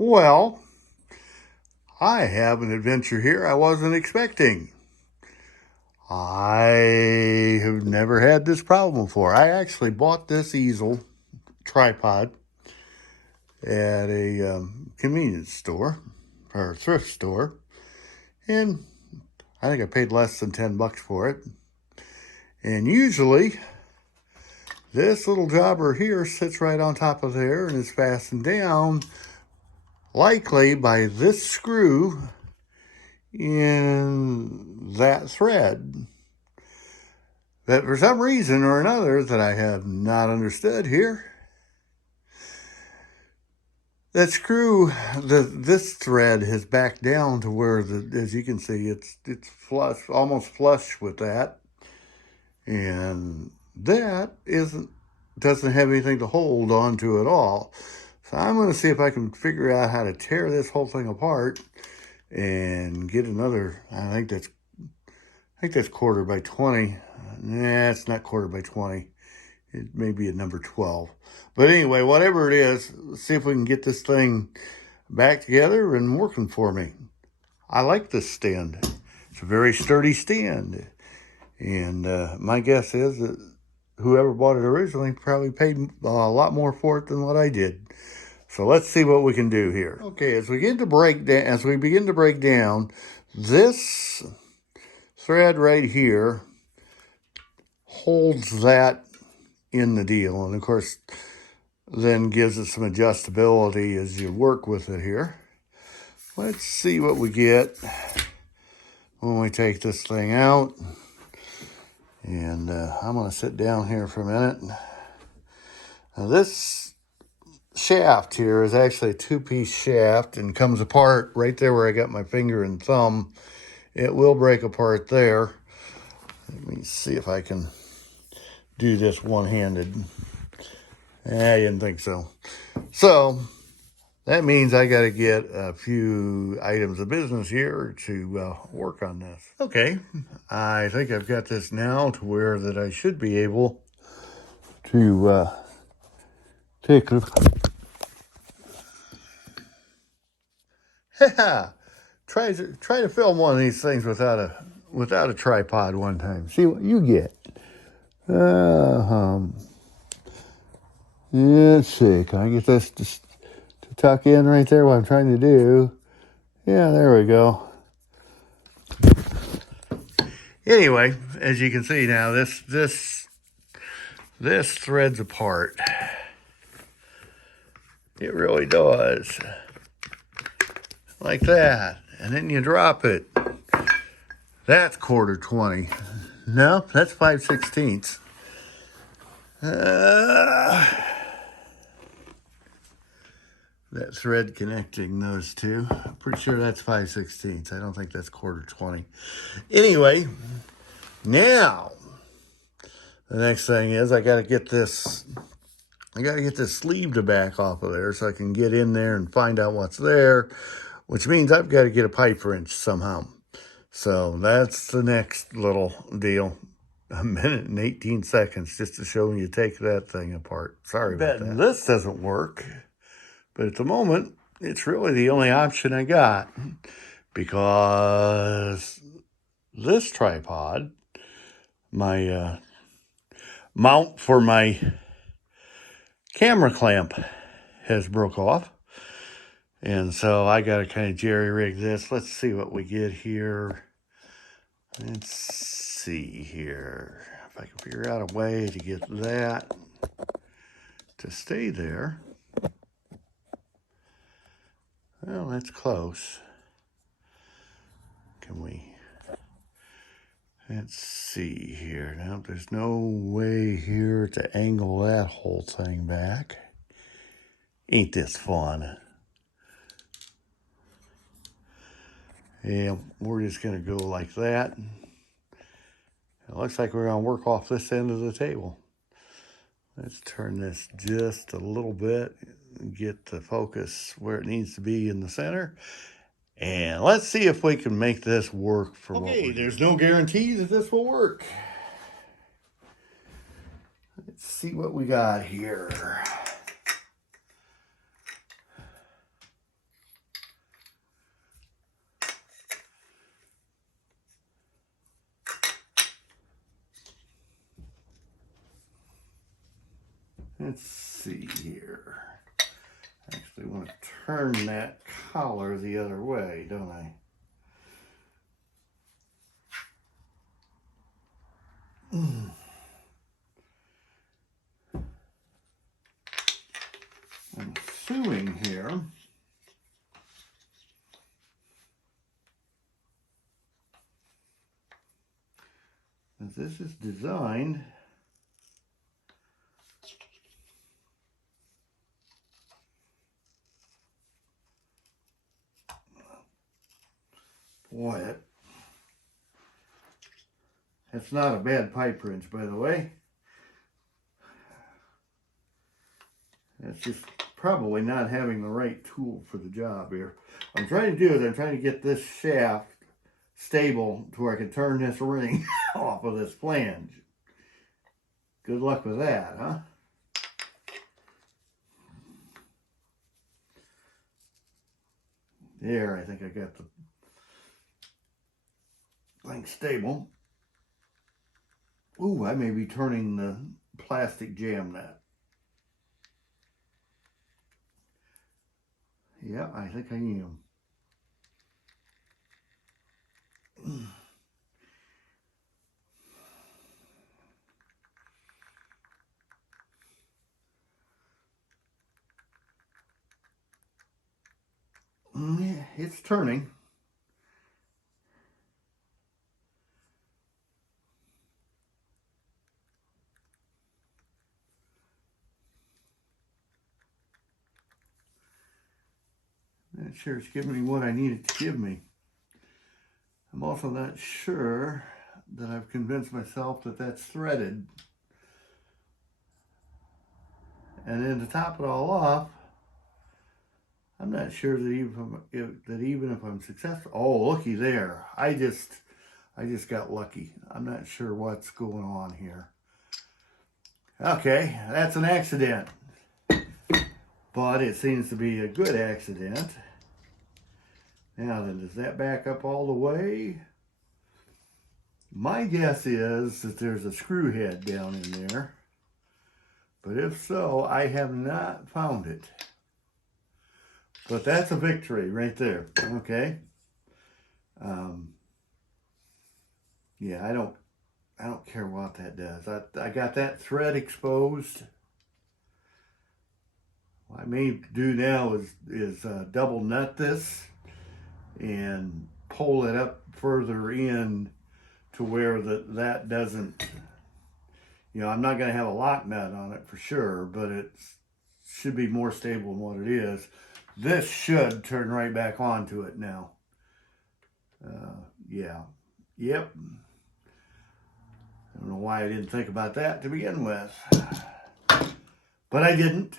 Well, I have an adventure here I wasn't expecting. I have never had this problem before. I actually bought this easel tripod at a convenience store or thrift store, and I think I paid less than $10 for it. And usually, this little jobber here sits right on top of there and is fastened down, likely by this screw in that thread. But for some reason or another that I have not understood here, that screw, this thread has backed down to where, as you can see, it's flush, almost flush with that, and that doesn't have anything to hold on to at all. So I'm going to see if I can figure out how to tear this whole thing apart and get another. I think that's quarter by 20. Nah, it's not quarter by 20. It may be a number 12. But anyway, whatever it is, let's see if we can get this thing back together and working for me. I like this stand. It's a very sturdy stand. And my guess is that whoever bought it originally probably paid a lot more for it than what I did. So let's see what we can do here. Okay, as we begin to break down, this thread right here holds that in the deal, and of course then gives it some adjustability as you work with it here. Let's see what we get when we take this thing out. And I'm going to sit down here for a minute. Now this shaft here is actually a two-piece shaft and comes apart right there where I got my finger and thumb. It will break apart there. Let me see if I can do this one-handed. I didn't think so. So that means I got to get a few items of business here to work on this. Okay, I think I've got this now to where that I should be able to take a try to film one of these things without a tripod one time. See what you get. Let's see. Can I get this to tuck in right there? What I'm trying to do. Yeah, there we go. Anyway, as you can see now, this threads apart. It really does. Like that. And then you drop it. That's quarter 20. No, that's 5/16. That thread connecting those two. I'm pretty sure that's 5/16. I don't think that's quarter 20. Anyway, now the next thing is I got to get this sleeve to back off of there so I can get in there and find out what's there, which means I've got to get a pipe wrench somehow. So that's the next little deal. 1 minute and 18 seconds just to show you take that thing apart. Sorry about that. This doesn't work, but at the moment, it's really the only option I got because this tripod, my mount for my camera clamp has broke off. And so I got to kind of jerry-rig this. Let's see what we get here. Let's see here. If I can figure out a way to get that to stay there. Well, that's close. Can we? Let's see here. Now, there's no way here to angle that whole thing back. Ain't this fun? Yeah, we're just going to go like that. It looks like we're going to work off this end of the table. Let's turn this just a little bit and get the focus where it needs to be in the center. And let's see if we can make this work for what we're doing. Okay, there's no guarantee that this will work. Let's see what we got here. let's see here. I actually want to turn that collar the other way, don't I? I'm assuming here that this is designed boy, that's not a bad pipe wrench, by the way. That's just probably not having the right tool for the job here. What I'm trying to do is I'm trying to get this shaft stable to where I can turn this ring off of this flange. Good luck with that, huh? There, I think I got the thing stable. Ooh, I may be turning the plastic jam nut. Yeah, I think I am. Yeah, it's turning. Not sure it's giving me what I need it to give me. I'm also not sure that I've convinced myself that that's threaded. And then to top it all off, I'm not sure that even if I'm successful. Oh, looky there! I just got lucky. I'm not sure what's going on here. Okay, that's an accident, but it seems to be a good accident. Now then, does that back up all the way? My guess is that there's a screw head down in there, but if so, I have not found it. But that's a victory right there. Okay. Yeah, I don't care what that does. I got that thread exposed. What I may do now is double nut this and pull it up further in to where that doesn't, I'm not going to have a lock nut on it for sure, but it should be more stable than what it is. This should turn right back onto it now. Yeah. Yep. I don't know why I didn't think about that to begin with, but I didn't.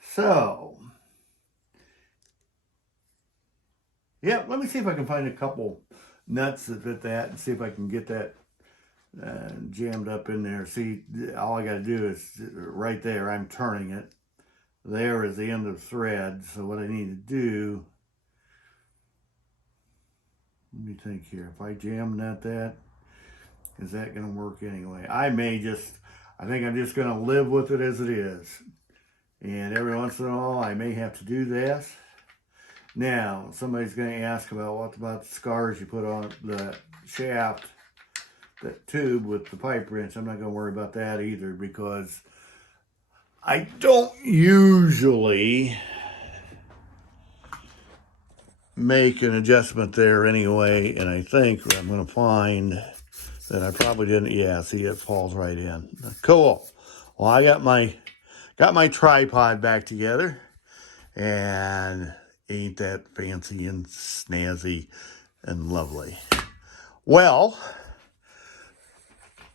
So, yep, let me see if I can find a couple nuts that fit that and see if I can get that jammed up in there. See, all I got to do is right there, I'm turning it. There is the end of thread. So what I need to do, let me think here. If I jam nut that, is that going to work anyway? I think I'm just going to live with it as it is. And every once in a while, I may have to do this. Now, somebody's going to ask what about the scars you put on the shaft, that tube with the pipe wrench. I'm not going to worry about that either because I don't usually make an adjustment there anyway, and I think I'm going to find that I probably didn't. Yeah, see, it falls right in. Cool. Well, I got my tripod back together, and ain't that fancy and snazzy and lovely. Well,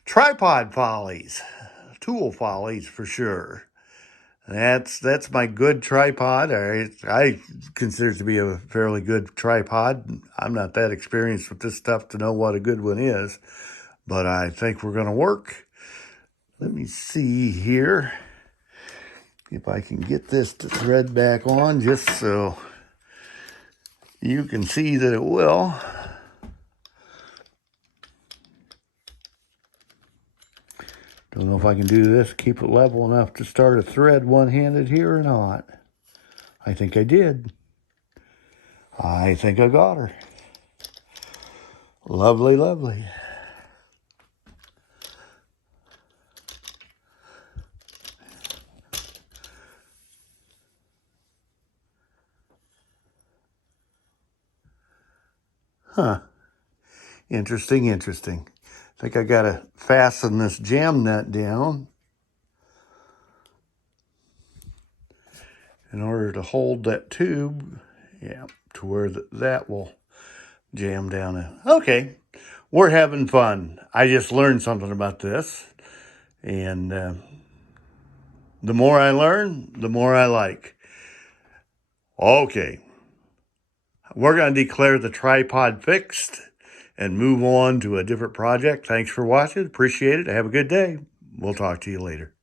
tripod follies, tool follies for sure. That's my good tripod. I consider it to be a fairly good tripod. I'm not that experienced with this stuff to know what a good one is, but I think we're going to work. Let me see here if I can get this to thread back on just so you can see that it will. Don't know if I can do this, keep it level enough to start a thread one-handed here or not. I think I did. I think I got her. Lovely, lovely. Huh. Interesting, interesting. I think I got to fasten this jam nut down in order to hold that tube. Yeah, to where that will jam down in. Okay, we're having fun. I just learned something about this. And the more I learn, the more I like. Okay, we're going to declare the tripod fixed and move on to a different project. Thanks for watching. Appreciate it. Have a good day. We'll talk to you later.